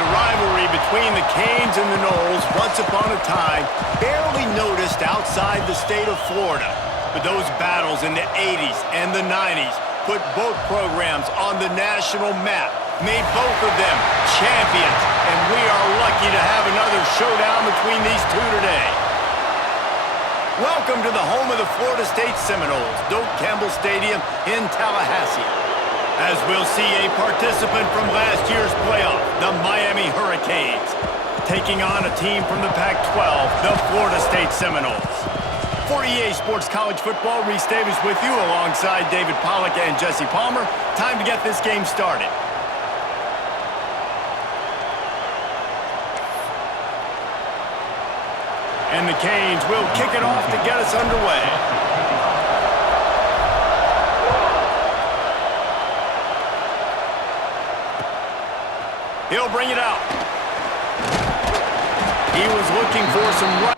The rivalry between the Canes and the Noles, once upon a time, barely noticed outside the state of Florida. But those battles in the 80s and the 90s put both programs on the national map, made both of them champions, and we are lucky to have another showdown between these two today. Welcome to the home of the Florida State Seminoles, Doak Campbell Stadium in Tallahassee, as we'll see a participant from last year's playoff, the Miami Hurricanes, taking on a team from the Pac-12, the Florida State Seminoles. For EA Sports College Football, Reese Davis with you alongside David Pollack and Jesse Palmer. Time to get this game started. And the Canes will kick it off to get us underway. He'll bring it out. He was looking for some right.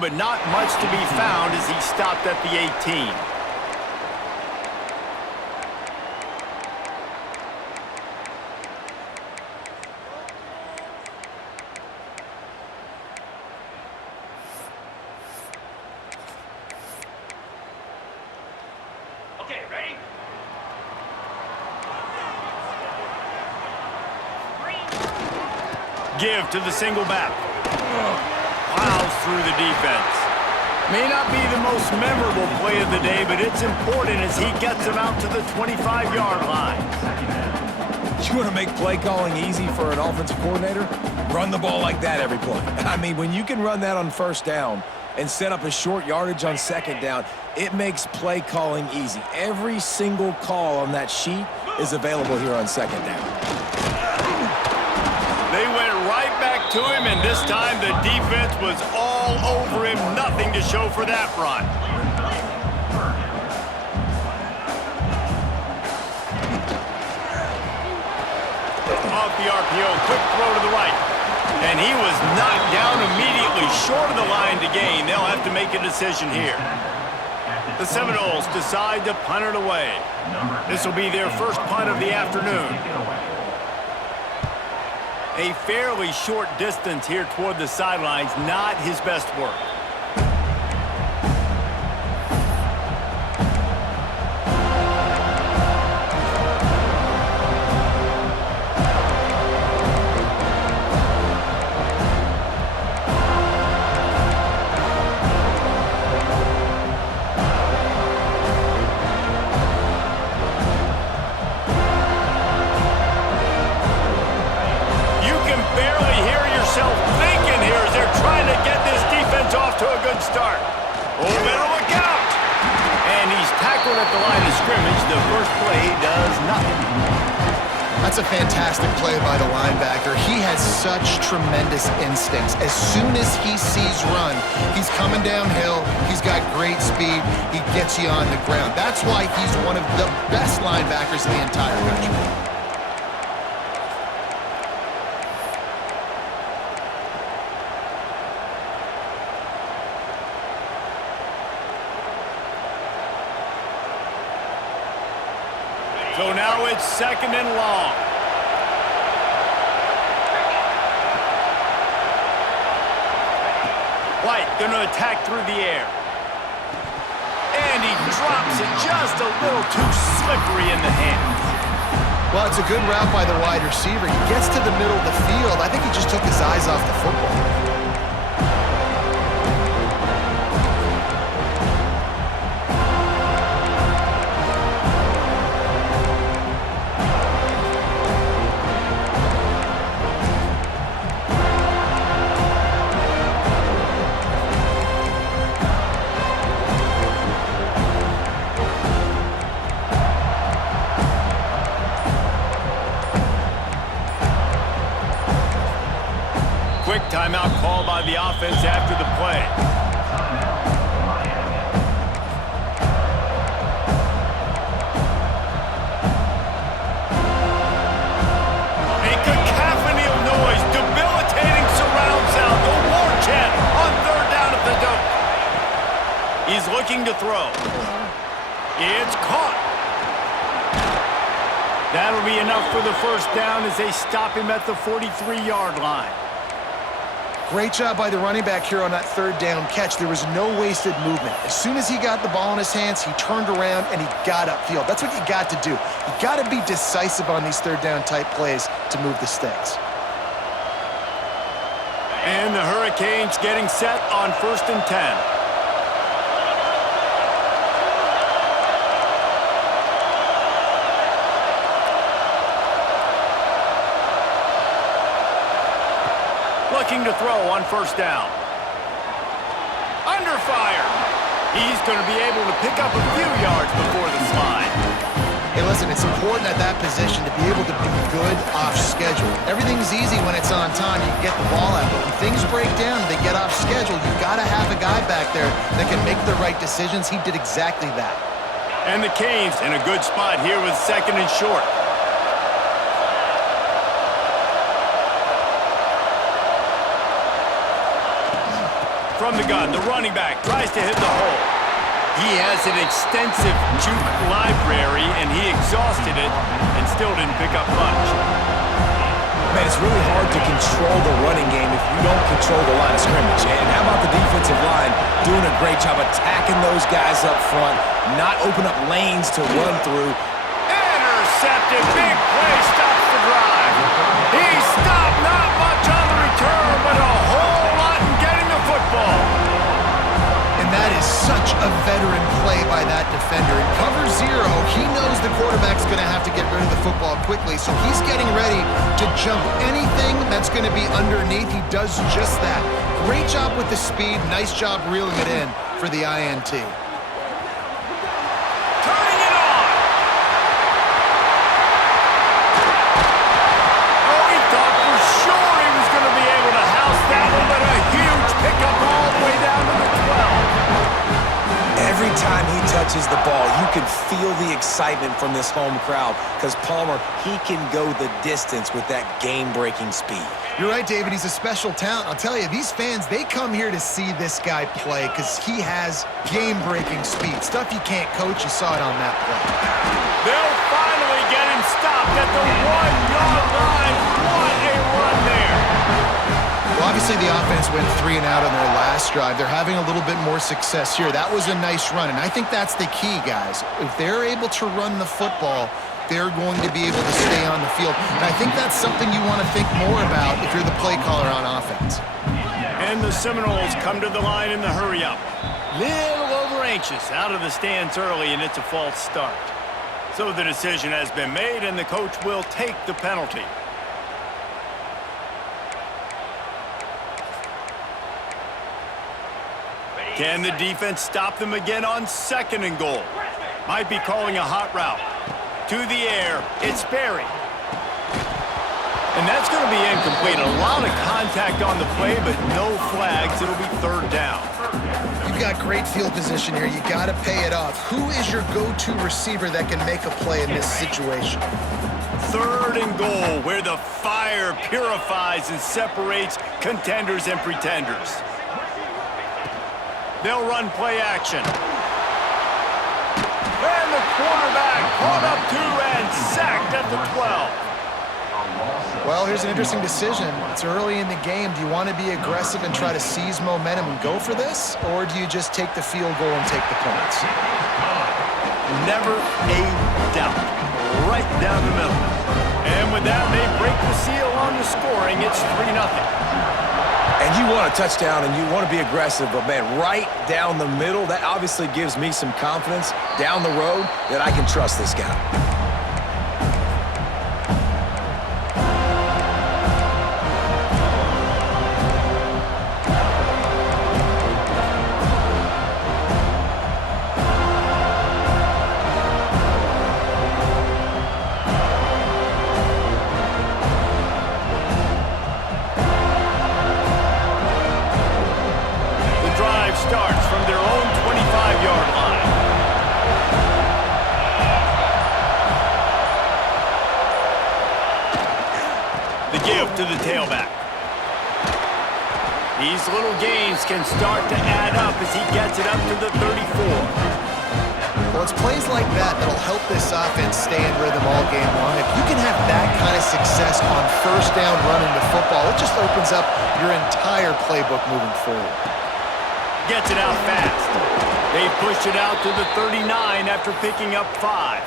But not much to be found as he stopped at the 18. Okay, ready? Give to the single back. Plows through the defense. May not be the most memorable play of the day, but it's important as he gets him out to the 25-yard line. You want to make play calling easy for an offensive coordinator? Run the ball like that every play. I mean, when you can run that on first down and set up a short yardage on second down, it makes play calling easy. Every single call on that sheet is available here on second down. They went right back to him, and this time the defense was all over him. Nothing to show for that run. Off the RPO, quick throw to the right. And he was knocked down immediately, short of the line to gain. They'll have to make a decision here. The Seminoles decide to punt it away. This will be their first punt of the afternoon. A fairly short distance here toward the sidelines, not his best work. To a good start. Oh, better look out! And he's tackled at the line of scrimmage. The first play does nothing. That's a fantastic play by the linebacker. He has such tremendous instincts. As soon as he sees run, he's coming downhill. He's got great speed. He gets you on the ground. That's why he's one of the best linebackers in the entire country. So now it's 2nd and long. White gonna attack through the air. And he drops it just a little too slippery in the hands. Well, it's a good route by the wide receiver. He gets to the middle of the field. I think he just took his eyes off the football. Quick timeout called by the offense after the play. A cacophony of noise, debilitating surround sound, the war chant on 3rd down at the Doak. He's looking to throw. It's caught. That'll be enough for the first down as they stop him at the 43-yard line. Great job by the running back here on that 3rd down catch. There was no wasted movement. As soon as he got the ball in his hands, he turned around and he got upfield. That's what you got to do. You got to be decisive on these 3rd down type plays to move the sticks. And the Hurricanes getting set on 1st and 10. Looking to throw on 1st down. Under fire. He's going to be able to pick up a few yards before the slide. Hey, listen, it's important at that position to be able to be good off schedule. Everything's easy when it's on time. You can get the ball out. But when things break down and they get off schedule, you've got to have a guy back there that can make the right decisions. He did exactly that. And the Canes in a good spot here with 2nd and short. From the gun, the running back tries to hit the hole. He has an extensive juke library, and he exhausted it and still didn't pick up much. Man, it's really hard to control the running game if you don't control the line of scrimmage. And how about the defensive line doing a great job attacking those guys up front, not open up lanes to run through. Intercepted, big play, stops the drive. He stopped, not much on the return, but a whole lot in getting the football. And that is such a veteran play by that defender. In cover 0, he knows the quarterback's going to have to get rid of the football quickly, so he's getting ready to jump anything that's going to be underneath. He does just that. Great job with the speed. Nice job reeling it in for the INT. Turning it on. Oh, he thought for sure he was going to be able to touches the ball, you can feel the excitement from this home crowd because Palmer, he can go the distance with that game-breaking speed. You're right, David. He's a special talent. I'll tell you, these fans, they come here to see this guy play because he has game-breaking speed. Stuff you can't coach. You saw it on that play. They'll finally get him stopped at the 1-yard line. What a run there. Well, obviously the offense went 3 and out on their last drive. They're having a little bit more success here. That was a nice run, and I think that's the key, guys. If they're able to run the football, they're going to be able to stay on the field. And I think that's something you want to think more about if you're the play caller on offense. And the Seminoles come to the line in the hurry-up. Little over-anxious out of the stands early, and it's a false start. So the decision has been made, and the coach will take the penalty. Can the defense stop them again on 2nd and goal? Might be calling a hot route. To the air, it's Berry. And that's going to be incomplete. A lot of contact on the play, but no flags. It'll be 3rd down. You've got great field position here. You got to pay it off. Who is your go-to receiver that can make a play in this situation? 3rd and goal, where the fire purifies and separates contenders and pretenders. They'll run play action. And the quarterback caught up to and sacked at the 12. Well, here's an interesting decision. It's early in the game. Do you want to be aggressive and try to seize momentum and go for this? Or do you just take the field goal and take the points? Never a doubt. Right down the middle. And with that, they break the seal on the scoring. It's 3-0. And you want a touchdown and you want to be aggressive, but man, right down the middle, that obviously gives me some confidence down the road that I can trust this guy. Starts from their own 25-yard line. The give to the tailback. These little gains can start to add up as he gets it up to the 34. Well, it's plays like that that'll help this offense stay in rhythm all game long. If you can have that kind of success on 1st down running the football, it just opens up your entire playbook moving forward. Gets it out fast. They push it out to the 39 after picking up 5.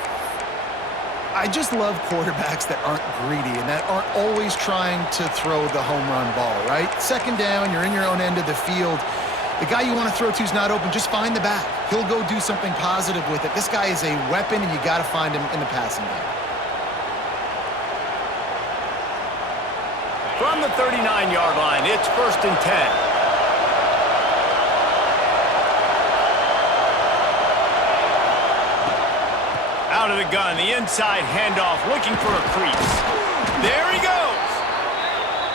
I just love quarterbacks that aren't greedy and that aren't always trying to throw the home run ball, right? 2nd down, you're in your own end of the field. The guy you want to throw to is not open. Just find the back. He'll go do something positive with it. This guy is a weapon, and you got to find him in the passing game. From the 39-yard line, it's 1st and 10. Out of the gun, the inside handoff, looking for a crease. There he goes.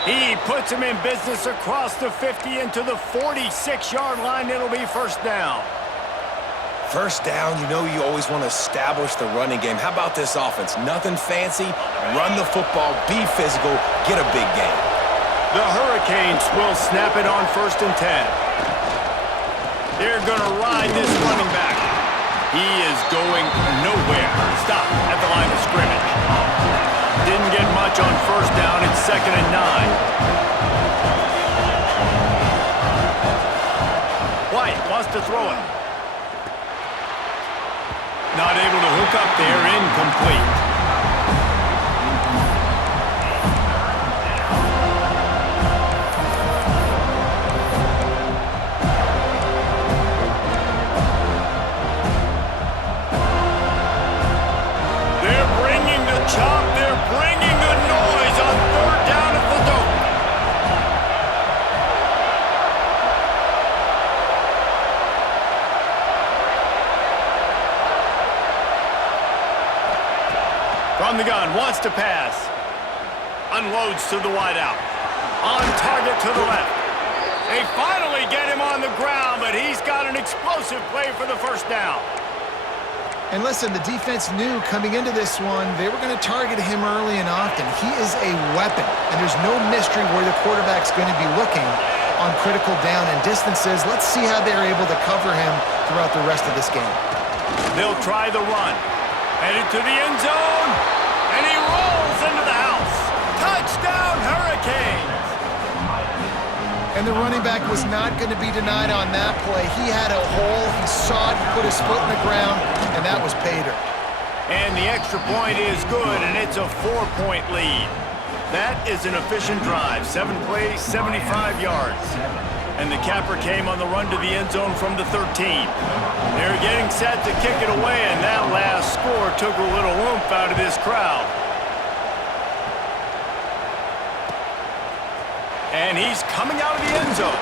He puts him in business across the 50 into the 46-yard line. It'll be 1st down. 1st down, you know you always want to establish the running game. How about this offense? Nothing fancy. Run the football, be physical, get a big gain. The Hurricanes will snap it on 1st and 10. They're going to ride this running back. He is going nowhere. Stop at the line of scrimmage. Didn't get much on 1st down. It's 2nd and 9. White wants to throw it. Not able to hook up there. Incomplete. Chop, they're bringing the noise on 3rd down at the Doak. From the gun, wants to pass. Unloads to the wideout. On target to the left. They finally get him on the ground, but he's got an explosive play for the 1st down. And listen, the defense knew coming into this one, they were going to target him early and often. He is a weapon, and there's no mystery where the quarterback's going to be looking on critical down and distances. Let's see how they're able to cover him throughout the rest of this game. They'll try the run. Headed to the end zone, and he rolls into the house. Touchdown, Hurricanes! And the running back was not going to be denied on that play. He had a hole, he saw it, he put his foot in the ground, and that was pay dirt. And the extra point is good, and it's a 4-point lead. That is an efficient drive. 7 plays, 75 yards. And the capper came on the run to the end zone from the 13. They're getting set to kick it away, and that last score took a little oomph out of this crowd. And he's coming out of the end zone.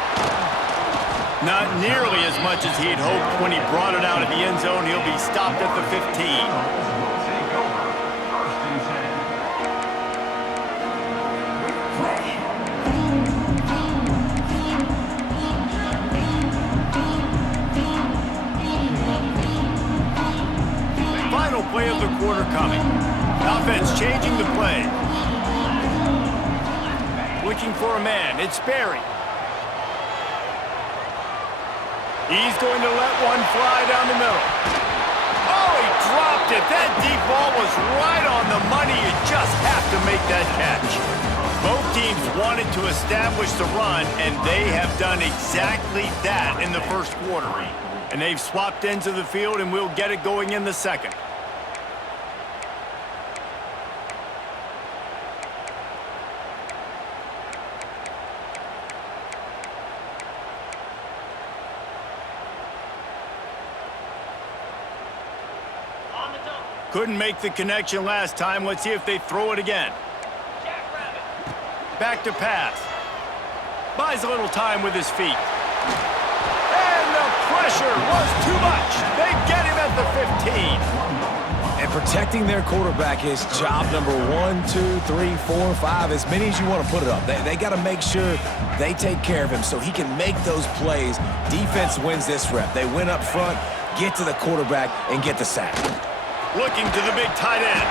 Not nearly as much as he'd hoped when he brought it out of the end zone. He'll be stopped at the 15. Final play of the quarter coming. Offense changing the play. Looking for a man. It's Barry. He's going to let one fly down the middle. Oh, he dropped it. That deep ball was right on the money. You just have to make that catch. Both teams wanted to establish the run, and they have done exactly that in the first quarter. And they've swapped ends of the field, and we'll get it going in the second. Couldn't make the connection last time. Let's see if they throw it again. Back to pass. Buys a little time with his feet. And the pressure was too much. They get him at the 15. And protecting their quarterback is job number 1, 2, 3, 4, 5, as many as you want to put it up. They got to make sure they take care of him so he can make those plays. Defense wins this rep. They win up front, get to the quarterback, and get the sack. Looking to the big tight end.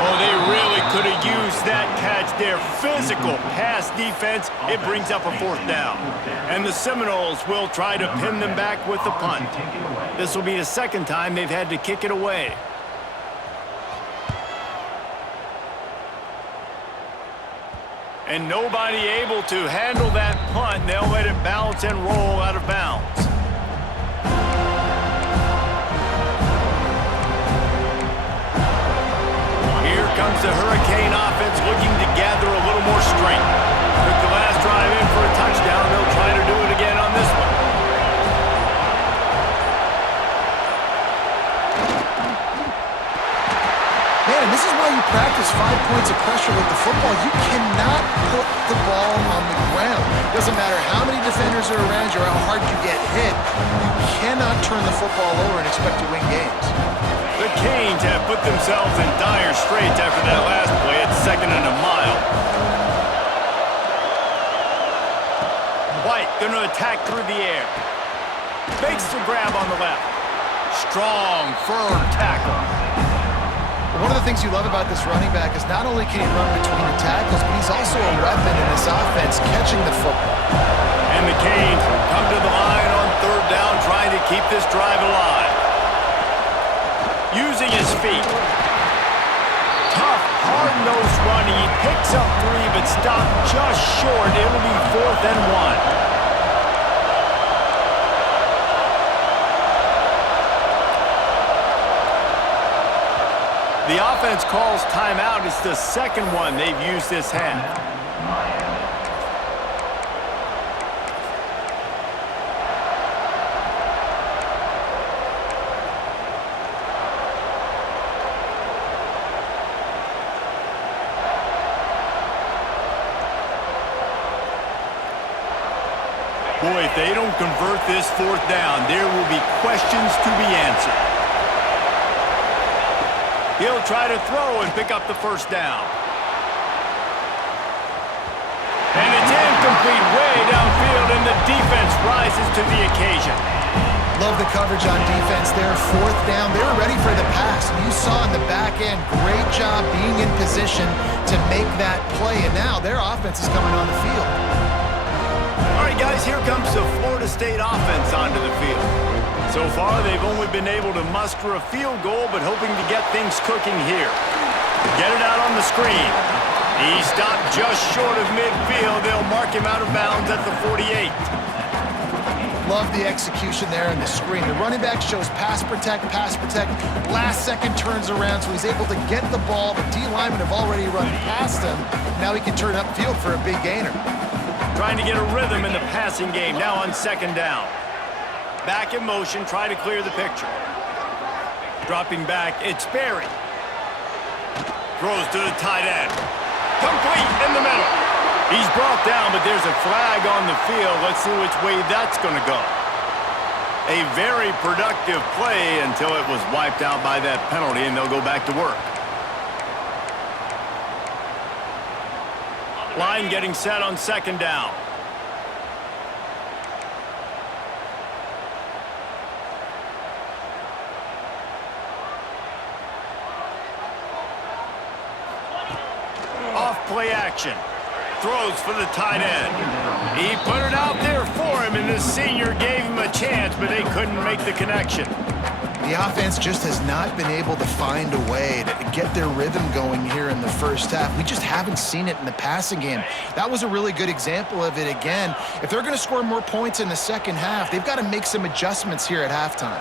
Oh, they really could have used that catch there. Physical pass defense. It brings up a 4th down. And the Seminoles will try to pin them back with the punt. This will be the second time they've had to kick it away. And nobody able to handle that punt. They'll let it bounce and roll out of bounds. Comes the Hurricane offense looking to gather a little more strength. Took the last drive in for a touchdown. They'll try to do it again on this one. Man, and this is why you practice 5 points of pressure with the football. You cannot put the ball on the ground. Doesn't matter how many defenders are around you or how hard you get hit. You cannot turn the football over and expect to win games. The Canes have put themselves in dire straits after that last play at 2nd and a mile. White going to attack through the air. Makes the grab on the left. Strong, firm tackle. One of the things you love about this running back is not only can he run between the tackles, but he's also a weapon in this offense, catching the football. And the Canes come to the line on 3rd down, trying to keep this drive alive. Using his feet. Tough, hard-nosed run. He picks up 3, but stopped just short. It'll be 4th and 1. The offense calls timeout. It's the second one they've used this half. Boy, if they don't convert this 4th down, there will be questions to be answered. He'll try to throw and pick up the 1st down. And it's incomplete way downfield, and the defense rises to the occasion. Love the coverage on defense there. Fourth down. They were ready for the pass. You saw in the back end, great job being in position to make that play. And now their offense is coming on the field. All right, guys, here comes the Florida State offense onto the field. So far, they've only been able to muster a field goal, but hoping to get things cooking here. Get it out on the screen. He stopped just short of midfield. They'll mark him out of bounds at the 48. Love the execution there in the screen. The running back shows pass protect, last second turns around, so he's able to get the ball. The D linemen have already run past him. Now he can turn upfield for a big gainer. Trying to get a rhythm in the passing game, now on second down. Back in motion, try to clear the picture. Dropping back, it's Berry. Throws to the tight end. Complete in the middle. He's brought down, but there's a flag on the field. Let's see which way that's going to go. A very productive play until it was wiped out by that penalty, and they'll go back to work. Line getting set on second down. Off play action. Throws for the tight end. He put it out there for him, and the senior gave him a chance, but they couldn't make the connection. The offense just has not been able to find a way to get their rhythm going here in the first half. We just haven't seen it in the passing game. That was a really good example of it again. If they're going to score more points in the second half, they've got to make some adjustments here at halftime.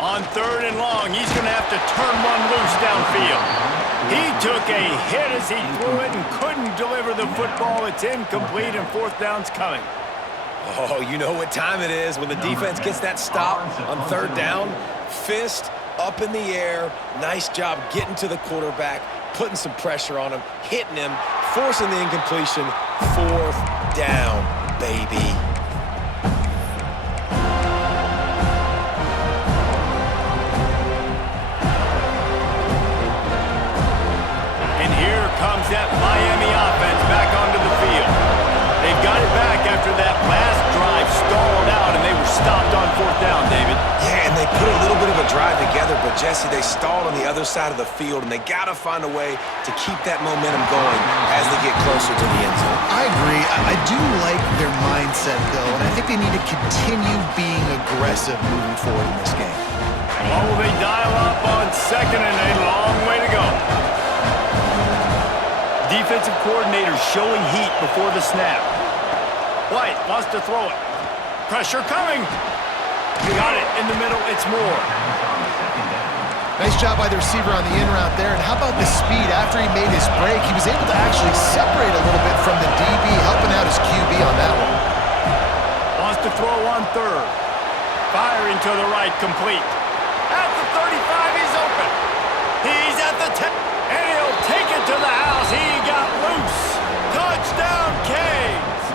On third and long, he's going to have to turn one loose downfield. He took a hit as he threw it and couldn't deliver the football. It's incomplete, and fourth down's coming. Oh, you know what time it is when the defense gets that stop on third down. Fist up in the air. Nice job getting to the quarterback, putting some pressure on him, hitting him, forcing the incompletion. Fourth down, baby. Comes that Miami offense back onto the field. They've got it back after that last drive stalled out, and they were stopped on fourth down, David. Yeah, and they put a little bit of a drive together, but Jesse, they stalled on the other side of the field, and they got to find a way to keep that momentum going as they get closer to the end zone. I agree. I do like their mindset, though, and I think they need to continue being aggressive moving forward in this game. What will they dial up on second and a long way to go? Defensive coordinator showing heat before the snap. White wants to throw it. Pressure coming. Got it in the middle. It's Moore. Nice job by the receiver on the in route there. And how about the speed after he made his break? He was able to actually separate a little bit from the DB, helping out his QB on that one. Wants to throw on third. Firing to the right, complete. At the 35, he's open. He's at the 10. And he'll take it to the house. He got loose. Touchdown, Canes.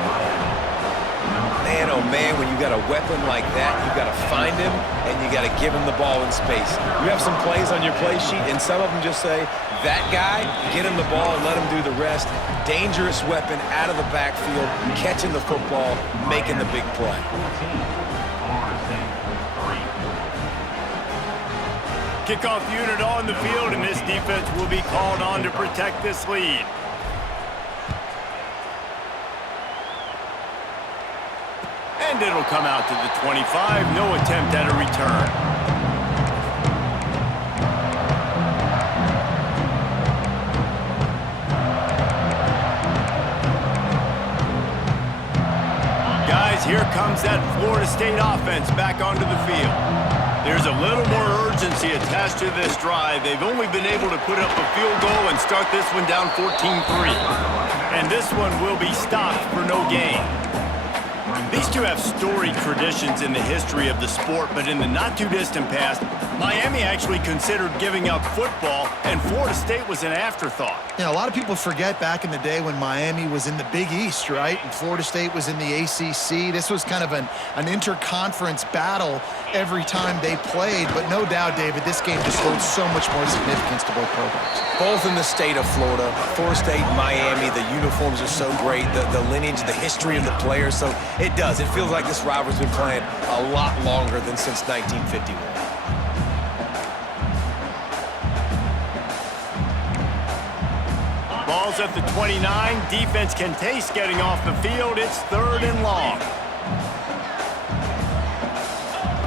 Man, oh man, when you got a weapon like that, you got to find him and you got to give him the ball in space. You have some plays on your play sheet, and some of them just say, that guy, get him the ball and let him do the rest. Dangerous weapon out of the backfield, catching the football, making the big play. Kickoff unit on the field, and this defense will be called on to protect this lead. And it'll come out to the 25. No attempt at a return. Guys, here comes that Florida State offense back onto the field. There's a little more urgency attached to this drive. They've only been able to put up a field goal and start this one down 14-3. And this one will be stopped for no gain. These two have storied traditions in the history of the sport, but in the not-too-distant past, Miami actually considered giving up football, and Florida State was an afterthought. Yeah, a lot of people forget back in the day when Miami was in the Big East, right? And Florida State was in the ACC. This was kind of an interconference battle every time they played. But no doubt, David, this game just holds so much more significance to both programs. Both in the state of Florida. Florida State, Miami, the uniforms are so great, the lineage, the history of the players. So it does. It feels like this rivalry's been playing a lot longer than since 1951. Ball's at the 29. Defense can taste getting off the field. It's 3rd and long.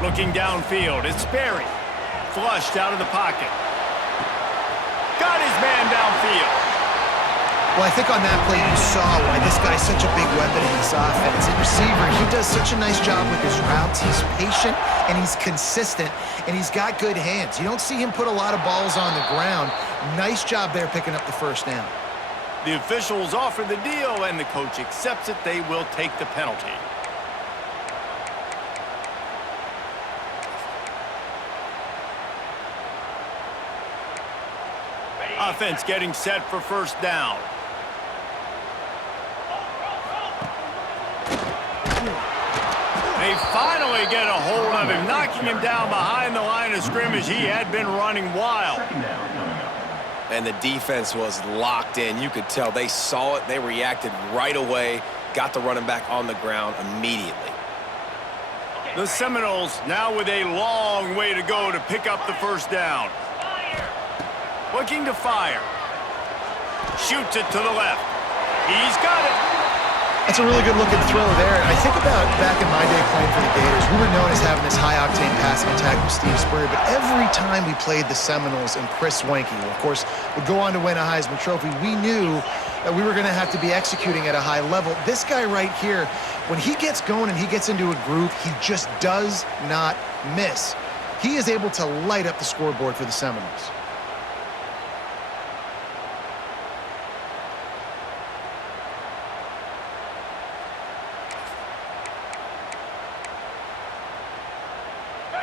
Looking downfield, it's Sperry. Flushed out of the pocket. Got his man downfield. Well, I think on that play you saw why this guy's such a big weapon in this offense. At receiver, he does such a nice job with his routes. He's patient, and he's consistent, and he's got good hands. You don't see him put a lot of balls on the ground. Nice job there picking up the first down. The officials offer the deal, and the coach accepts it. They will take the penalty. Offense getting set for first down. They finally get a hold of him, knocking him down behind the line of scrimmage. He had been running wild. And the defense was locked in. You could tell they saw it. They reacted right away, got the running back on the ground immediately. The Seminoles now with a long way to go to pick up the first down. Looking to fire. Shoots it to the left. He's got it. That's a really good-looking throw there. And I think about back in my day playing for the Gators, we were known as having this high-octane passing attack with Steve Spurrier, but every time we played the Seminoles and Chris Swanke, who, of course, would go on to win a Heisman Trophy, we knew that we were going to have to be executing at a high level. This guy right here, when he gets going and he gets into a groove, he just does not miss. He is able to light up the scoreboard for the Seminoles.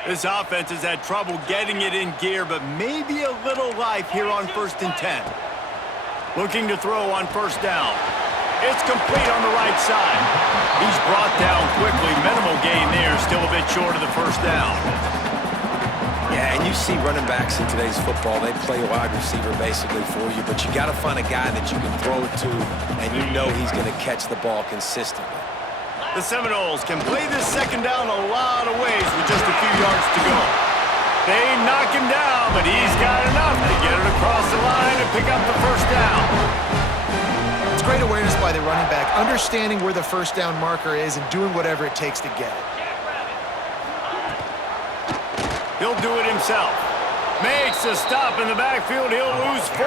This offense has had trouble getting it in gear, but maybe a little life here on 1st and 10. Looking to throw on first down. It's complete on the right side. He's brought down quickly. Minimal gain there, still a bit short of the first down. Yeah, and you see running backs in today's football, they play wide receiver basically for you, but you got to find a guy that you can throw it to, and you know he's going to catch the ball consistently. The Seminoles can play this second down a lot of ways with just a few yards to go. They knock him down, but he's got enough to get it across the line and pick up the first down. It's great awareness by the running back, understanding where the first down marker is and doing whatever it takes to get it. He'll do it himself. Makes a stop in the backfield. He'll lose 4.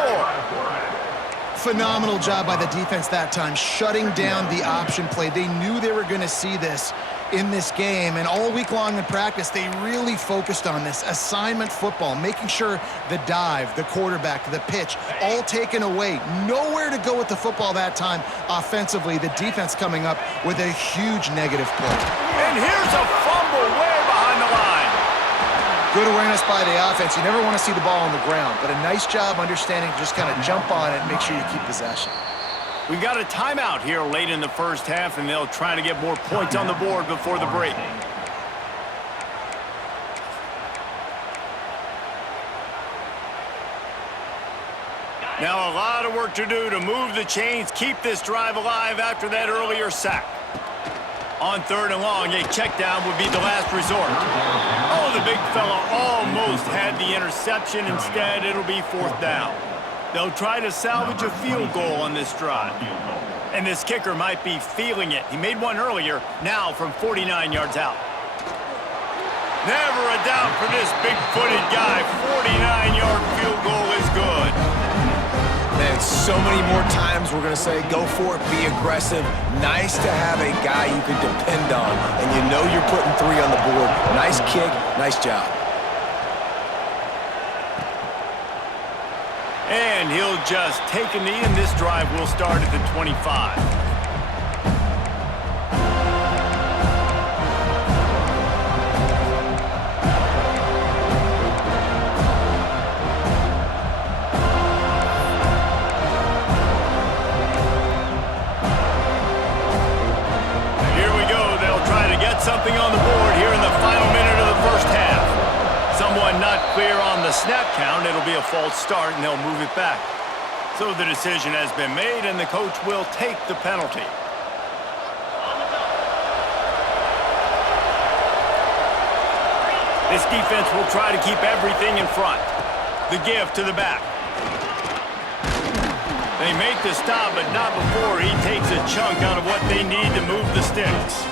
Phenomenal job by the defense that time, shutting down the option play. They knew they were going to see this in this game, and all week long in practice, they really focused on this assignment football, making sure the dive, the quarterback, the pitch, all taken away. Nowhere to go with the football that time offensively. The defense coming up with a huge negative play. And here's a fumble way behind the line. Good awareness by the offense. You never want to see the ball on the ground, but a nice job understanding to just kind of jump on it and make sure you keep possession. We've got a timeout here late in the first half, and they'll try to get more points on the board before the break. Now a lot of work to do to move the chains, keep this drive alive after that earlier sack. On 3rd and long, a check down would be the last resort. Oh, the big fella almost had the interception. Instead, it'll be 4th down. They'll try to salvage a field goal on this drive. And this kicker might be feeling it. He made one earlier, now from 49 yards out. Never a doubt for this big-footed guy. 49-yard field goal is good. Man, so many more times we're going to say, go for it, be aggressive. Nice to have a guy you can depend on, and you know you're putting 3 on the board. Nice kick, nice job. And he'll just take a knee, and this drive will start at the 25. snap count, it'll be a false start, and they'll move it back. So the decision has been made, and the coach will take the penalty. This defense will try to keep everything in front. The give to the back. They make the stop, but not before he takes a chunk out of what they need to move the sticks.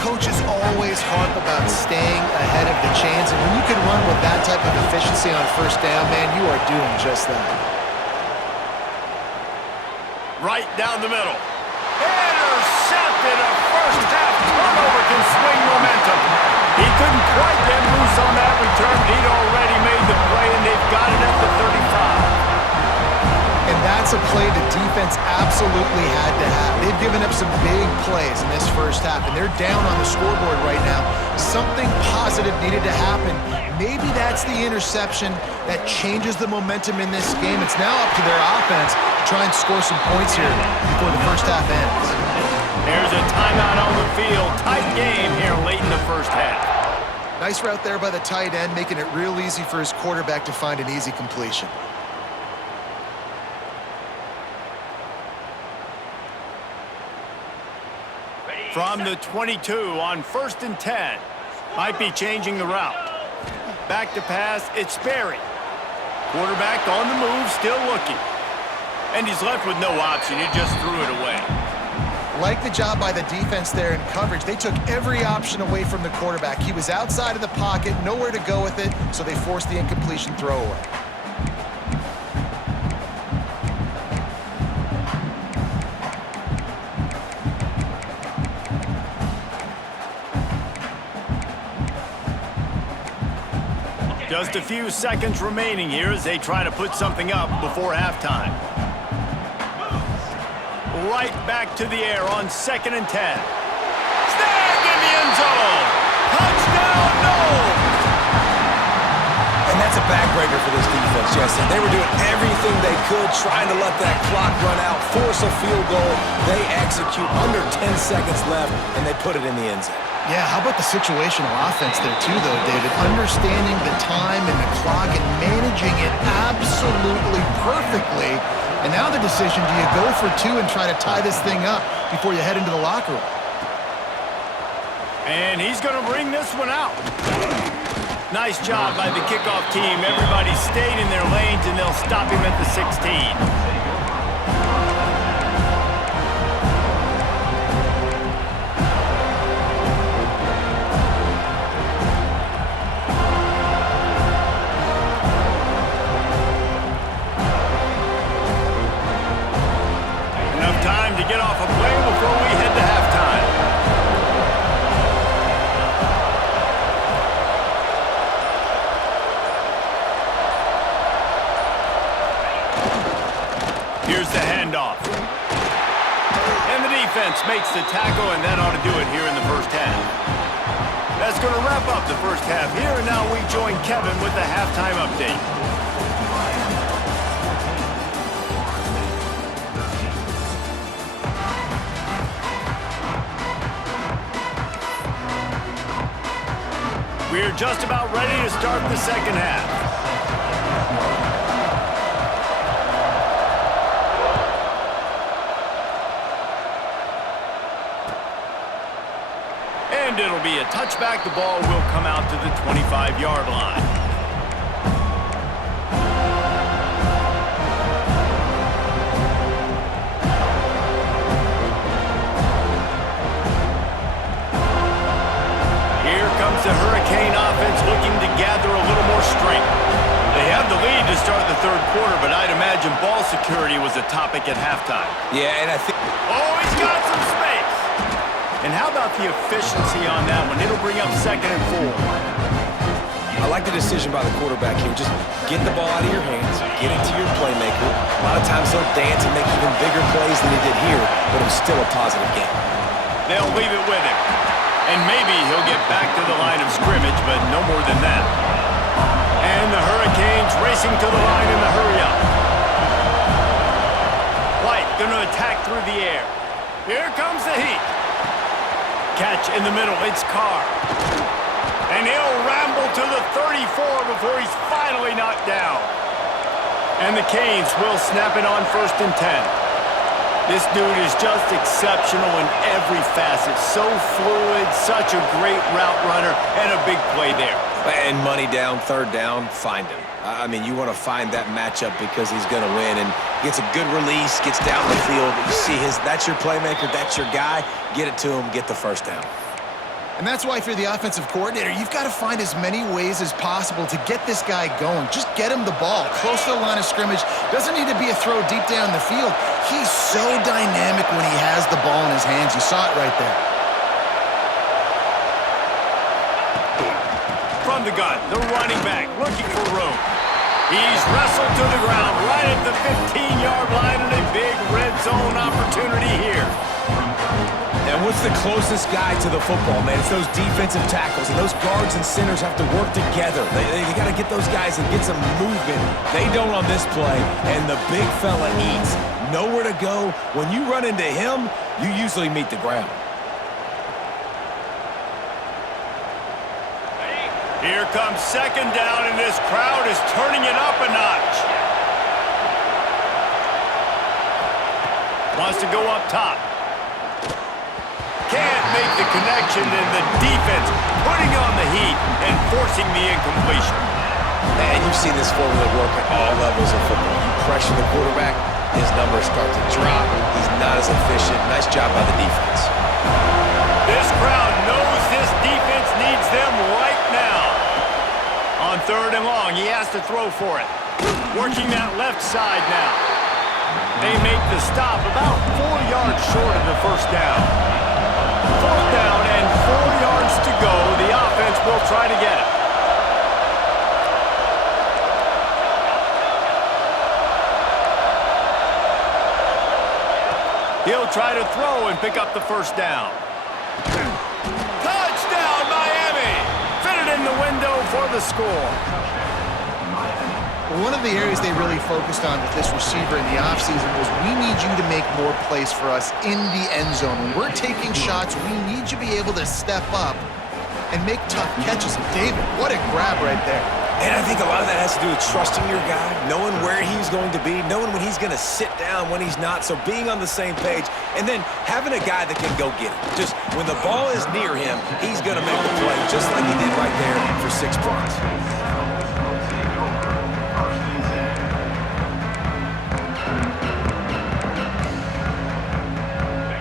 Coaches always harp about staying ahead of the chains, and when you can run with that type of efficiency on first down, man, you are doing just that. Right down the middle. Intercepted. A first half turnover can swing momentum. He couldn't quite get loose on that return. He'd already made the play, and they've got it at the 35. And that's a play the defense absolutely had to have. They've given up some big plays in this first half, and they're down on the scoreboard right now. Something positive needed to happen. Maybe that's the interception that changes the momentum in this game. It's now up to their offense to try and score some points here before the first half ends. There's a timeout on the field. Tight game here late in the first half. Nice route there by the tight end, making it real easy for his quarterback to find an easy completion. From the 22 on 1st and 10. Might be changing the route. Back to pass, it's Sperry. Quarterback on the move, still looking. And he's left with no option. He just threw it away. Like the job by the defense there in coverage. They took every option away from the quarterback. He was outside of the pocket, nowhere to go with it, so they forced the incompletion throwaway. Just a few seconds remaining here as they try to put something up before halftime. Right back to the air on 2nd and 10. Snagged in the end zone. Touchdown, Knowles. And that's a backbreaker for this defense, Jesse. They were doing everything they could, trying to let that clock run out, force a field goal. They execute under 10 seconds left, and they put it in the end zone. Yeah, how about the situational offense there too, though, David? Understanding the time and the clock and managing it absolutely perfectly. And now the decision, do you go for two and try to tie this thing up before you head into the locker room? And he's going to bring this one out. Nice job by the kickoff team. Everybody stayed in their lanes, and they'll stop him at the 16. To get off a play before we head to halftime. Here's the handoff. And the defense makes the tackle, and that ought to do it here in the first half. That's going to wrap up the first half here, and now we join Kevin with the halftime update. We're just about ready to start the second half. And it'll be a touchback. The ball will come out to the 25-yard line. The Hurricane offense looking to gather a little more strength. They have the lead to start the third quarter, but I'd imagine ball security was a topic at halftime. Yeah, and I think... Oh, he's got some space. And how about the efficiency on that one? It'll bring up 2nd and 4. I like the decision by the quarterback here. Just get the ball out of your hands, get it to your playmaker. A lot of times he'll dance and make even bigger plays than he did here, but it was still a positive game. They'll leave it with him. And maybe he'll get back to the line of scrimmage, but no more than that. And the Hurricanes racing to the line in the hurry-up. White going to attack through the air. Here comes the heat. Catch in the middle, it's Carr. And he'll ramble to the 34 before he's finally knocked down. And the Canes will snap it on 1st and 10. This dude is just exceptional in every facet. So fluid, such a great route runner, and a big play there. And money down, 3rd down, find him. I mean, you want to find that matchup because he's going to win, and gets a good release, gets down the field. You see that's your playmaker, that's your guy. Get it to him, get the 1st down. And that's why if you're the offensive coordinator, you've got to find as many ways as possible to get this guy going. Just get him the ball close to the line of scrimmage. Doesn't need to be a throw deep down the field. He's so dynamic when he has the ball in his hands. You saw it right there. From the gun, the running back looking for room. He's wrestled to the ground right at the 15-yard line, and a big red zone opportunity here. And what's the closest guy to the football, man? It's those defensive tackles, and those guards and centers have to work together. They got to get those guys and get some movement. They don't on this play, and the big fella eats. Nowhere to go. When you run into him, you usually meet the ground. Here comes 2nd down, and this crowd is turning it up a notch. Wants to go up top. Can't make the connection, and the defense putting on the heat and forcing the incompletion. And you've seen this formula work at all levels of football. You pressure the quarterback, his numbers start to drop. He's not as efficient. Nice job by the defense. This crowd knows this defense needs them right now. On 3rd and long, he has to throw for it. Working that left side now. They make the stop about 4 yards short of the 1st down. 4th down and 4 yards to go. The offense will try to get it. He'll try to throw and pick up the 1st down. Touchdown, Miami! Fitted in the window for the score. One of the areas they really focused on with this receiver in the offseason was we need you to make more plays for us in the end zone. When we're taking shots, we need you to be able to step up and make tough catches. And David, what a grab right there. And I think a lot of that has to do with trusting your guy, knowing where he's going to be, knowing when he's going to sit down, when he's not. So being on the same page, and then having a guy that can go get it. Just when the ball is near him, he's going to make the play, just like he did right there for 6 points.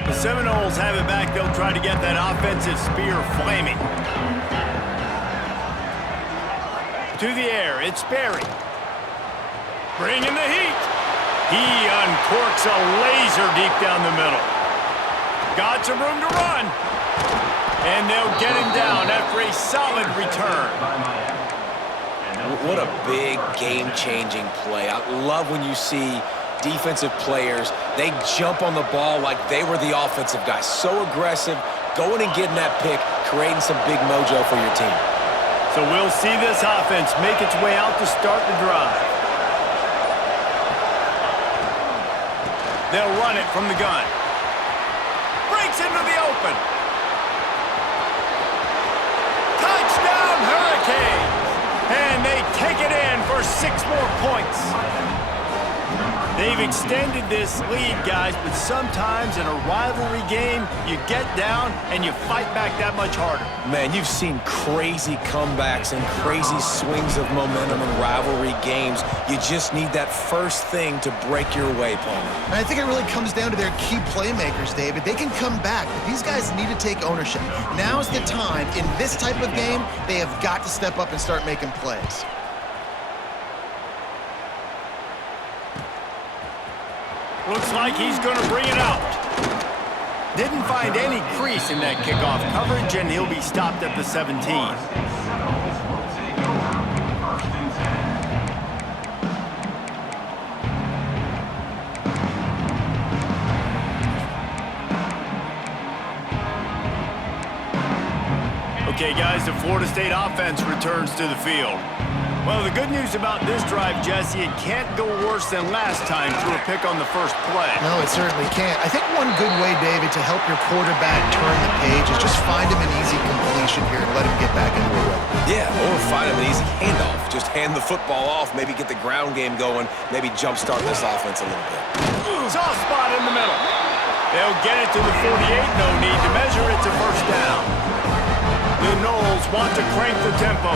The Seminoles have it back. They'll try to get that offensive spear flaming. To the air, it's Berry. Bringing the heat. He uncorks a laser deep down the middle. Got some room to run. And they'll get him down after a solid return. What a big game-changing play. I love when you see defensive players, they jump on the ball like they were the offensive guys. So aggressive, going and getting that pick, creating some big mojo for your team. So we'll see this offense make its way out to start the drive. They'll run it from the gun. Breaks into the open. Touchdown, Hurricanes! And they take it in for 6 more points. They've extended this lead, guys, but sometimes in a rivalry game, you get down and you fight back that much harder. Man, you've seen crazy comebacks and crazy swings of momentum in rivalry games. You just need that first thing to break your way, Paul. And I think it really comes down to their key playmakers, David. They can come back, but these guys need to take ownership. Now's the time. In this type of game, they have got to step up and start making plays. Looks like he's going to bring it out. Didn't find any crease in that kickoff coverage, and he'll be stopped at the 17. Okay, guys, the Florida State offense returns to the field. Well, the good news about this drive, Jesse, it can't go worse than last time through a pick on the first play. No, it certainly can't. I think one good way, David, to help your quarterback turn the page is just find him an easy completion here and let him get back into a rhythm. Yeah, or find him an easy handoff. Just hand the football off, maybe get the ground game going, maybe jumpstart this offense a little bit. Soft spot in the middle. They'll get it to the 48, no need to measure, it's a first down. The Noles want to crank the tempo.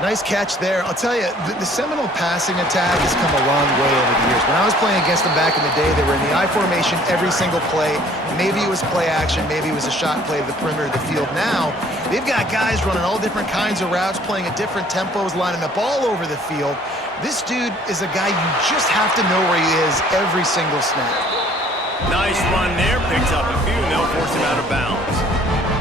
Nice catch there. I'll tell you, the Seminole passing attack has come a long way over the years. When I was playing against them back in the day, they were in the I formation every single play. Maybe it was play action, maybe it was a shot play to the perimeter of the field. Now, they've got guys running all different kinds of routes, playing at different tempos, lining up all over the field. This dude is a guy you just have to know where he is every single snap. Nice run there, picks up a few, and they'll force him out of bounds.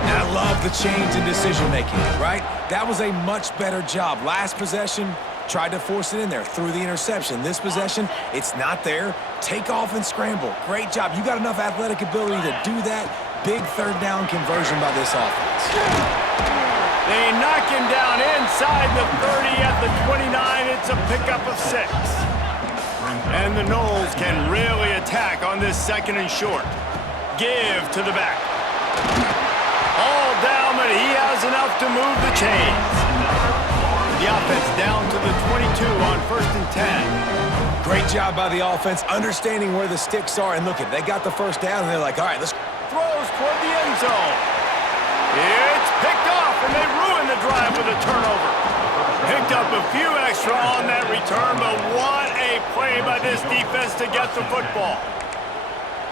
And I love the change in decision-making, right? That was a much better job. Last possession, tried to force it in there, threw the interception. This possession, it's not there. Take off and scramble. Great job. You got enough athletic ability to do that. Big third down conversion by this offense. They knock him down inside the 30 at the 29. It's a pickup of 6. And the Noles can really attack on this second and short. Give to the back. All down, but he has enough to move the chains. The offense down to the 22 on 1st and 10. Great job by the offense, understanding where the sticks are. And look, they got the first down, and they're like, all right, let's... Throws toward the end zone. It's picked off, and they ruin the drive with a turnover. Picked up a few extra on that return, but what a play by this defense to get the football.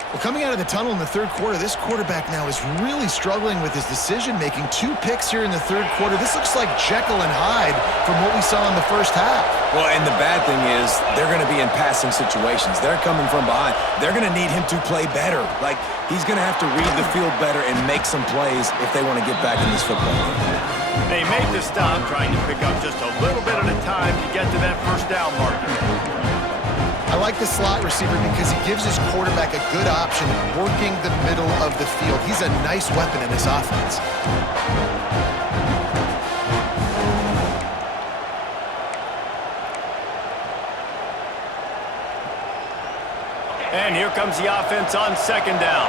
Well, coming out of the tunnel in the third quarter, this quarterback now is really struggling with his decision-making. 2 picks here in the third quarter. This looks like Jekyll and Hyde from what we saw in the first half. Well, and the bad thing is they're going to be in passing situations. They're coming from behind. They're going to need him to play better. Like, he's going to have to read the field better and make some plays if they want to get back in this football game. They made the stop, trying to pick up just a little bit at a time to get to that first down marker. I like the slot receiver because he gives his quarterback a good option working the middle of the field. He's a nice weapon in this offense. And here comes the offense on second down.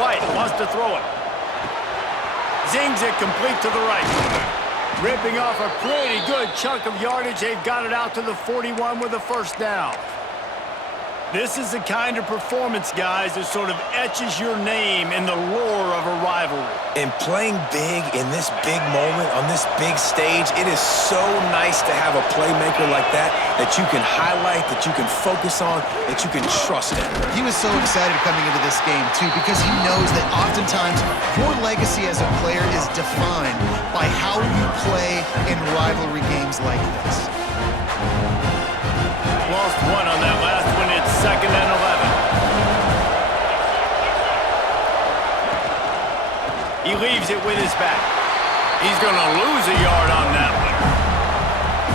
White wants to throw it. Zings it complete to the right. Ripping off a pretty good chunk of yardage. They've got it out to the 41 with a first down. This is the kind of performance, guys, that sort of etches your name in the lore of a rivalry. And playing big in this big moment, on this big stage, it is so nice to have a playmaker like that you can highlight, that you can focus on, that you can trust in. He was so excited coming into this game, too, because he knows that oftentimes your legacy as a player is defined by how you play in rivalry games like this. Lost one on that last one. It's 2nd and 11. He leaves it with his back. He's going to lose a yard on that one.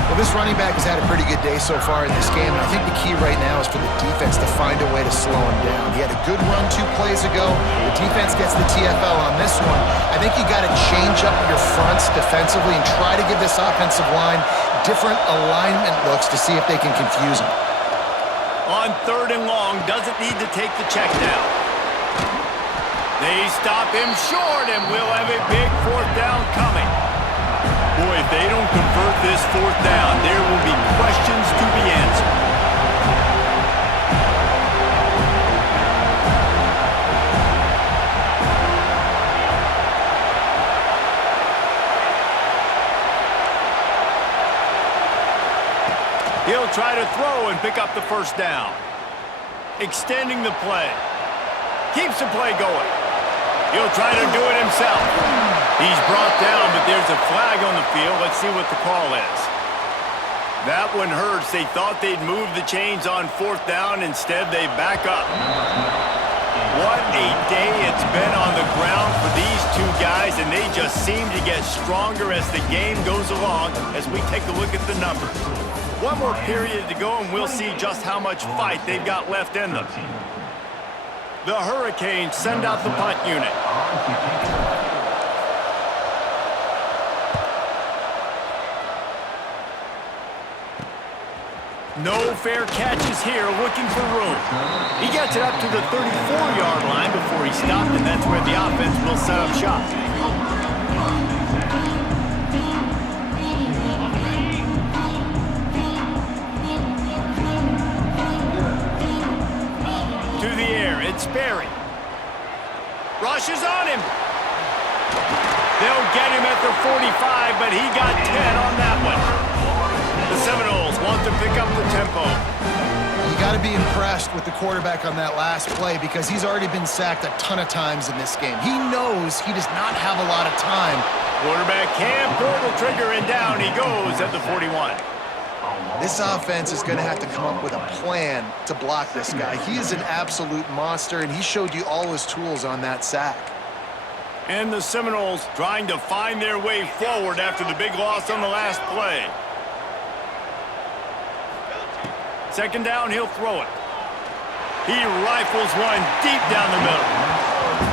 Well, this running back has had a pretty good day so far in this game, and I think the key right now is for the defense to find a way to slow him down. He had a good run 2 plays ago. The defense gets the TFL on this one. I think you got to change up your fronts defensively and try to give this offensive line different alignment looks to see if they can confuse him. On 3rd and long, doesn't need to take the check down. They stop him short, and we'll have a big 4th down coming. Boy, if they don't convert this 4th down, there will be questions to be answered. He'll try to throw and pick up the first down. Extending the play. Keeps the play going. He'll try to do it himself. He's brought down, but there's a flag on the field. Let's see what the call is. That one hurts. They thought they'd move the chains on 4th down. Instead, they back up. What a day it's been on the ground for these 2 guys, and they just seem to get stronger as the game goes along as we take a look at the numbers. One more period to go, and we'll see just how much fight they've got left in them. The Hurricanes send out the punt unit. No fair catches here, looking for room. He gets it up to the 34-yard line before he stopped, and that's where the offense will set up shop. To the air, it's Sperry. Rush is on him. They'll get him at the 45, but he got 10 on that one. The Seminoles want to pick up the tempo. You got to be impressed with the quarterback on that last play because he's already been sacked a ton of times in this game. He knows he does not have a lot of time. Quarterback can pull the trigger, and down he goes at the 41. This offense is going to have to come up with a plan to block this guy. He is an absolute monster, and he showed you all his tools on that sack. And the Seminoles trying to find their way forward after the big loss on the last play. Second down, he'll throw it. He rifles one deep down the middle.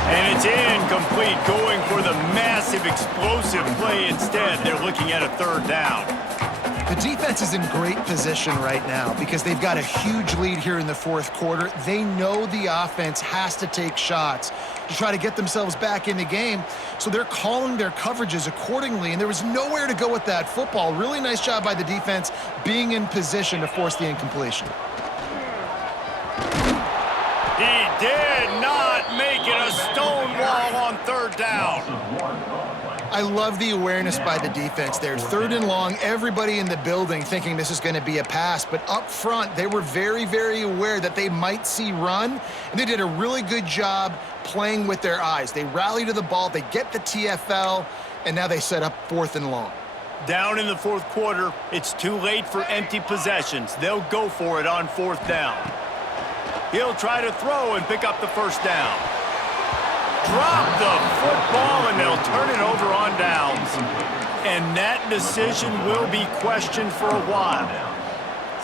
And it's incomplete, going for the massive explosive play instead. They're looking at a third down. The defense is in great position right now because they've got a huge lead here in the fourth quarter. They know the offense has to take shots to try to get themselves back in the game, so they're calling their coverages accordingly, and there was nowhere to go with that football. Really nice job by the defense being in position to force the incompletion. He did not make it a stone wall on third down. I love the awareness by the defense there. Third and long, everybody in the building thinking this is going to be a pass, but up front, they were very, very aware that they might see run, and they did a really good job playing with their eyes. They rally to the ball, they get the TFL, and now they set up fourth and long. Down in the fourth quarter, it's too late for empty possessions. They'll go for it on fourth down. He'll try to throw and pick up the first down. Drop the football, and they'll turn it over on downs. And that decision will be questioned for a while.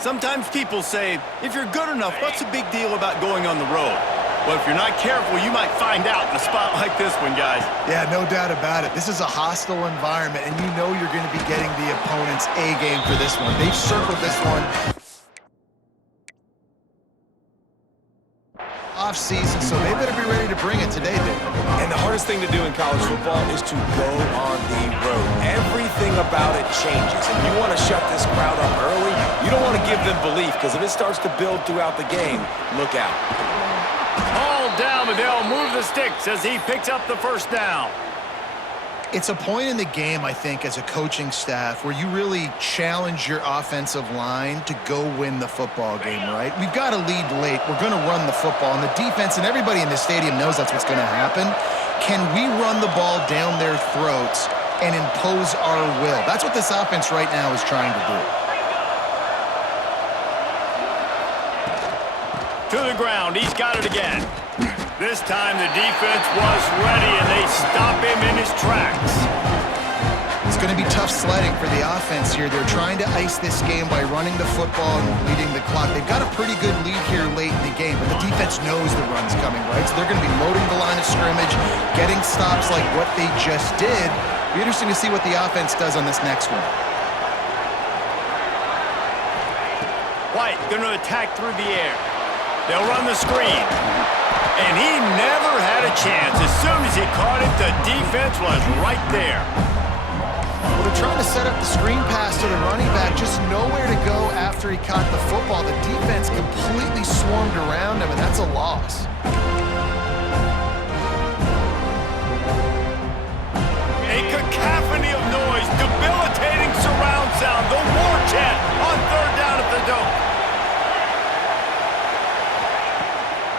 Sometimes people say, if you're good enough, what's the big deal about going on the road? Well, if you're not careful, you might find out in a spot like this one, guys. Yeah, no doubt about it. This is a hostile environment, and you know you're going to be getting the opponent's A game for this one. They've circled this one off season, so they better be ready to bring it today, Dave. And the hardest thing to do in college football is to go on the road. Everything about it changes, and you want to shut this crowd up early. You don't want to give them belief, because if it starts to build throughout the game, look out. All down, but they'll move the sticks as he picks up the first down. It's a point in the game, I think, as a coaching staff where you really challenge your offensive line to go win the football game, right? We've got to lead late. We're going to run the football, and the defense and everybody in the stadium knows that's what's going to happen. Can we run the ball down their throats and impose our will? That's what this offense right now is trying to To do. the ground, he's got it again. This time the defense was ready, and they stop him in his tracks. It's going to be tough sledding for the offense here. They're trying to ice this game by running the football and leading the clock. They've got a pretty good lead here late in the game, but the defense knows the run's coming, right? So they're going to be loading the line of scrimmage, getting stops like what they just did. It'll be interesting to see what the offense does on this next one. White going to attack through the air. They'll run the screen. And he never had a chance. As soon as he caught it, the defense was right there. Well, they're trying to set up the screen pass to the running back, just nowhere to go after he caught the football. The defense completely swarmed around him, and that's a loss. A cacophony of noise, debilitating surround sound, the war chant on third down at the Dome.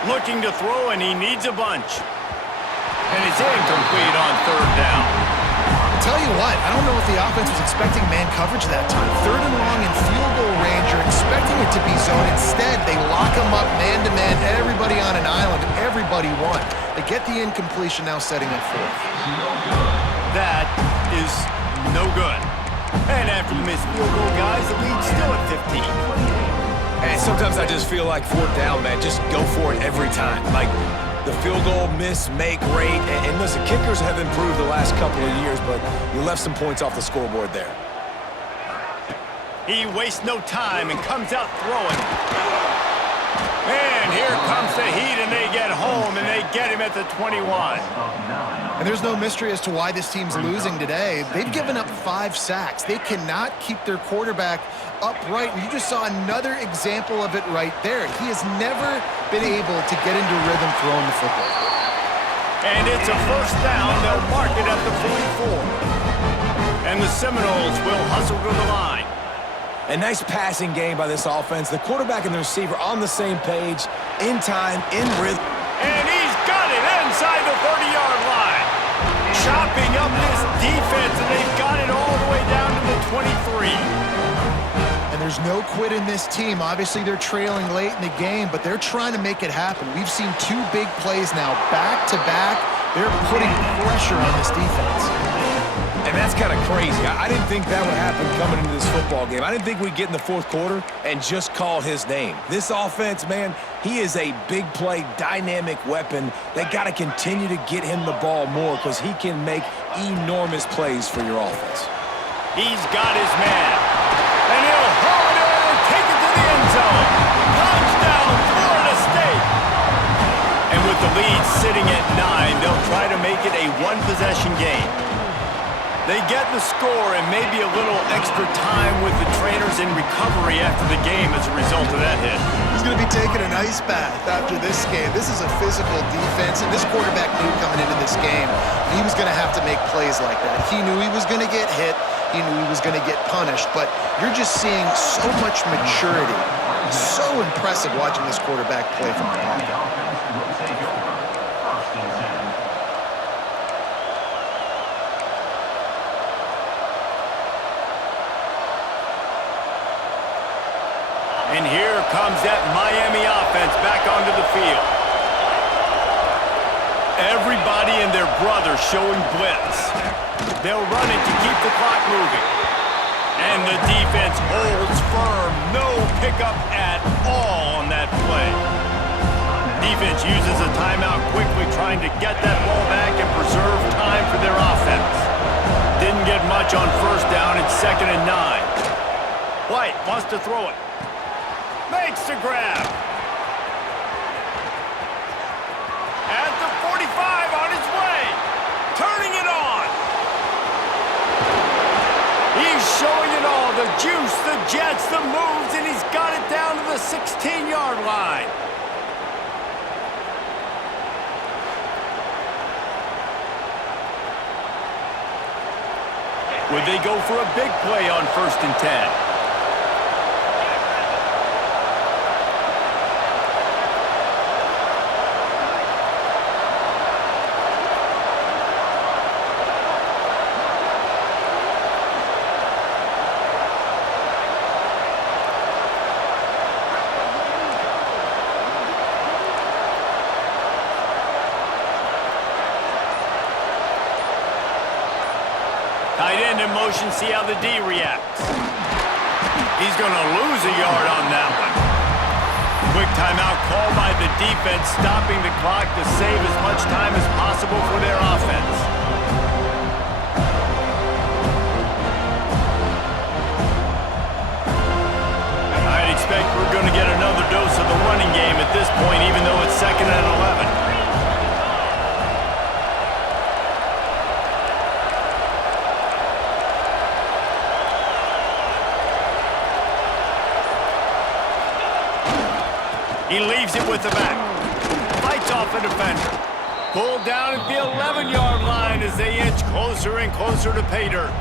Looking to throw, and he needs a bunch. And it's incomplete on third down. Tell you what, I don't know if the offense was expecting man coverage that time. Third and long in field goal range, you're expecting it to be zone. Instead, they lock him up man-to-man, everybody on an island, and everybody won. They get the incompletion, now setting up fourth. That is no good. And after the missed field goal, guys, the lead's still at 15. And sometimes I just feel like fourth down, man, just go for it every time. Like the field goal miss-make rate. And listen, kickers have improved the last couple of years, but you left some points off the scoreboard there. He wastes no time and comes out throwing. And here comes the heat, and they get home, and they get him at the 21. And there's no mystery as to why this team's losing today. They've given up 5 sacks. They cannot keep their quarterback upright. You just saw another example of it right there. He has never been able to get into rhythm throwing the football. And it's a first down. They'll mark it at the 44. And the Seminoles will hustle to the line. A nice passing game by this offense. The quarterback and the receiver on the same page, in time, in rhythm. And he's got it inside the 30-yard line. Chopping up this defense, and they've got it all the way down to the 23. And there's no quit in this team. Obviously, they're trailing late in the game, but they're trying to make it happen. We've seen 2 big plays now, back-to-back. They're putting pressure on this defense. And that's kind of crazy. I didn't think that would happen coming into this football game. I didn't think we'd get in the fourth quarter and just call his name. This offense, man, he is a big play, dynamic weapon. They got to continue to get him the ball more because he can make enormous plays for your offense. He's got his man. And he'll haul it in and take it to the end zone. Touchdown, Florida State. And with the lead sitting at 9, they'll try to make it a one-possession game. They get the score and maybe a little extra time with the trainers in recovery after the game as a result of that hit. He's going to be taking an ice bath after this game. This is a physical defense, and this quarterback knew coming into this game he was going to have to make plays like that. He knew he was going to get hit. He knew he was going to get punished, but you're just seeing so much maturity. So impressive watching this quarterback play from the pocket. And here comes that Miami offense back onto the field. Everybody and their brother showing blitz. They'll run it to keep the clock moving. And the defense holds firm. No pickup at all on that play. Defense uses a timeout quickly, trying to get that ball back and preserve time for their offense. Didn't get much on first down. It's 2nd and 9. White wants to throw it. Makes the grab. At the 45 on his way. Turning it on. He's showing it all. The juice, the jets, the moves, and he's got it down to the 16-yard line. Would they go for a big play on 1st and 10? Tight end in motion, see how the D reacts. He's going to lose a yard on that one. Quick timeout call by the defense, stopping the clock to save as much time as possible for their offense. I'd expect we're going to get another dose of the running game at this point, even though it's 2nd and 11. He leaves it with the back. Fights off a defender. Pulled down at the 11-yard line as they inch closer and closer to pay dirt.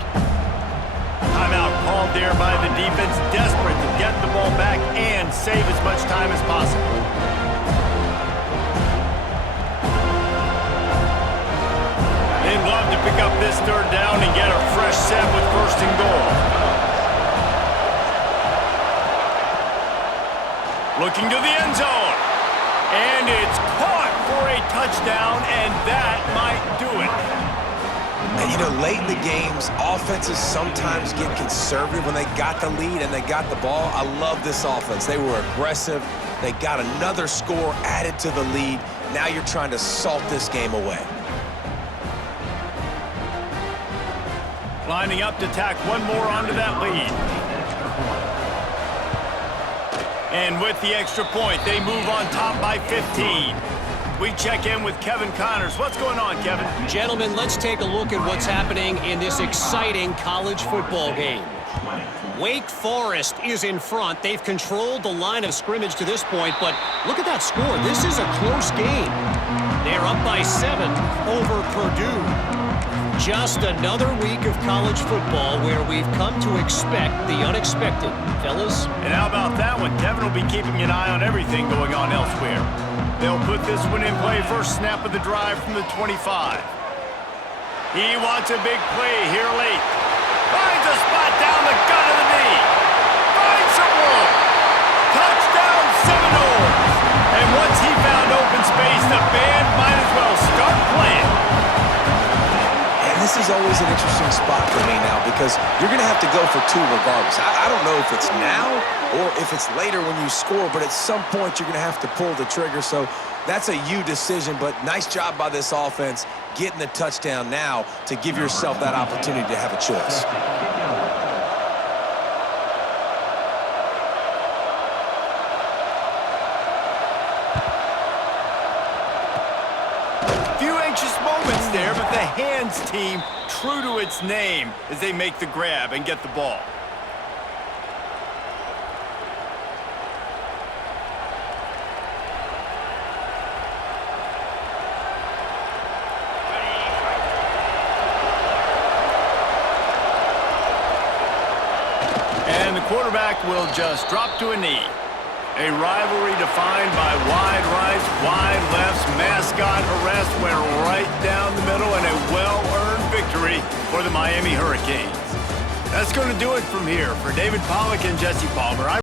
Timeout called there by the defense, desperate to get the ball back and save as much time as possible. They'd love to pick up this 3rd down and get a fresh set with 1st and goal. Looking to the end zone. And it's caught for a touchdown, and that might do it. And, you know, late in the games, offenses sometimes get conservative when they got the lead and they got the ball. I love this offense. They were aggressive. They got another score added to the lead. Now you're trying to salt this game away. Lining up to tack one more onto that lead. And with the extra point, they move on top by 15. We check in with Kevin Connors. What's going on, Kevin? Gentlemen, let's take a look at what's happening in this exciting college football game. Wake Forest is in front. They've controlled the line of scrimmage to this point, but look at that score. This is a close game. They're up by 7 over Purdue. Just another week of college football where we've come to expect the unexpected, fellas. And how about that one? Kevin will be keeping an eye on everything going on elsewhere. They'll put this one in play first snap of the drive from the 25. He wants a big play here late. Finds a spot down the gut of the knee. Finds someone. Touchdown Seminoles. And once he found open space, the band might as well start playing. This is always an interesting spot for me now because you're going to have to go for 2 regardless. I don't know if it's now or if it's later when you score, but at some point you're going to have to pull the trigger. So that's a you decision, but nice job by this offense getting the touchdown now to give yourself that opportunity to have a choice. Few anxious moments there, but the Hands team true to its name as they make the grab and get the ball. And the quarterback will just drop to a knee. A rivalry defined by wide rights, wide lefts, mascot arrest went right down the middle, and a well-earned victory for the Miami Hurricanes. That's going to do it from here. For David Pollack and Jesse Palmer,